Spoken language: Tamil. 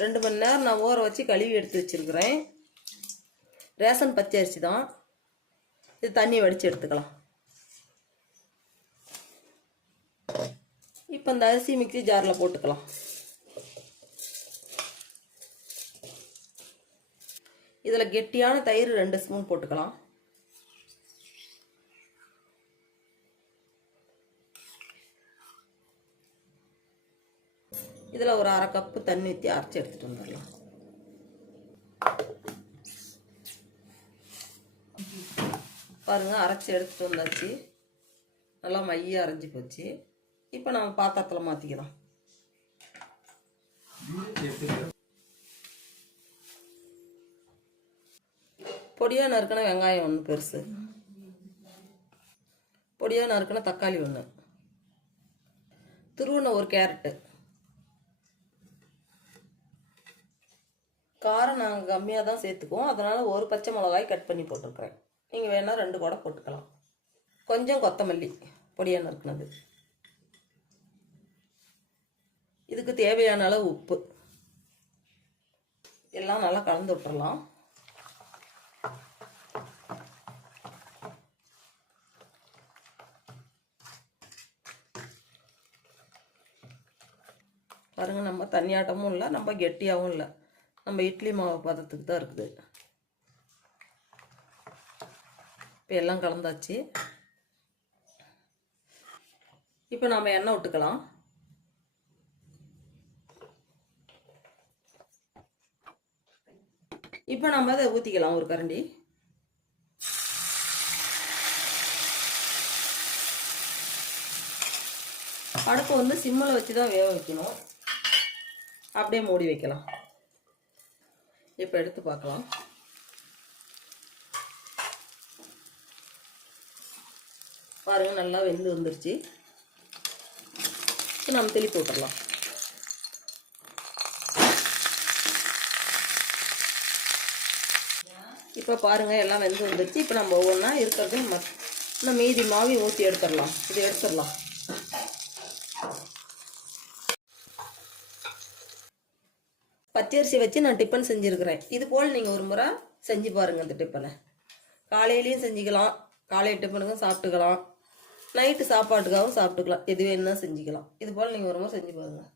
2 மணி நேரம் நான் ஊற வச்சு கழுவி எடுத்து வச்சுருக்கிறேன். ரேஷன் பச்சை அரிசி தான். இது தண்ணி வடித்து எடுத்துக்கலாம். இப்போ இந்த அரிசி மிக்ஸி ஜாரில் போட்டுக்கலாம். இதில் கெட்டியான தயிர் 2 ஸ்பூன் போட்டுக்கலாம். இதில் ஒரு 1/2 கப்பு தண்ணி ஊற்றி அரைச்சி எடுத்துகிட்டு வந்துடலாம். பாருங்கள், அரைச்சி எடுத்துகிட்டு வந்தாச்சு. நல்லா மையாக அரைஞ்சி போச்சு. இப்போ நம்ம பாத்திரத்தில் மாற்றிக்கலாம். பொடியாக நறுக்கின வெங்காயம் 1 பெருசு, பொடியாக நறுக்கின தக்காளி 1, துருவின ஒரு கேரட்டு. காரம் நாங்கள் கம்மியாக தான் சேர்த்துக்குவோம், அதனால் ஒரு பச்சை மிளகாய் கட் பண்ணி போட்டிருக்கிறேன். நீங்கள் வேணால் 2 கூட போட்டுக்கலாம். கொஞ்சம் கொத்தமல்லி பொடியாக நறுக்குனது. இதுக்கு தேவையான அளவு உப்பு. எல்லாம் நல்லா கலந்து விட்டுறலாம். பாருங்கள், நம்ம தண்ணியாட்டமும் இல்லை, நம்ம கெட்டியாகவும் இல்லை, நம்ம இட்லி மாவு பதத்துக்கு தான் இருக்குது. இப்போ எல்லாம் கலந்தாச்சு. இப்போ நம்ம எண்ணெய் விட்டுக்கலாம். இப்போ நம்ம அதை ஊற்றிக்கலாம் ஒரு கரண்டி. அடுப்பை வந்து சிம்மில் வச்சு தான் வேக வைக்கணும். அப்படியே மூடி வைக்கலாம். இப்போ எடுத்து பார்க்கலாம். பாருங்கள், நல்லா வெந்து வந்துருச்சு. இப்போ நம்ம திருப்பி விட்டுறலாம். இப்போ பாருங்கள், எல்லாம் வெந்து வந்துருச்சு. இப்போ நம்ம ஒவ்வொன்றா இருக்கிறது இன்னும் மீதி மாவி ஊற்றி எடுத்துடலாம். இது எடுத்துடலாம். பச்சரிசி வச்சு நான் டிஃபன் செஞ்சுருக்கிறேன். இது போல் நீங்கள் ஒரு முறை செஞ்சு பாருங்கள். இந்த டிஃபனை காலையிலையும் செஞ்சுக்கலாம், காலை டிஃபனுக்கும் சாப்பிட்டுக்கலாம், நைட்டு சாப்பாட்டுக்காகவும் சாப்பிட்டுக்கலாம். எது வேணும்னா செஞ்சுக்கலாம். இது போல் நீங்கள் ஒரு முறை செஞ்சு பாருங்கள்.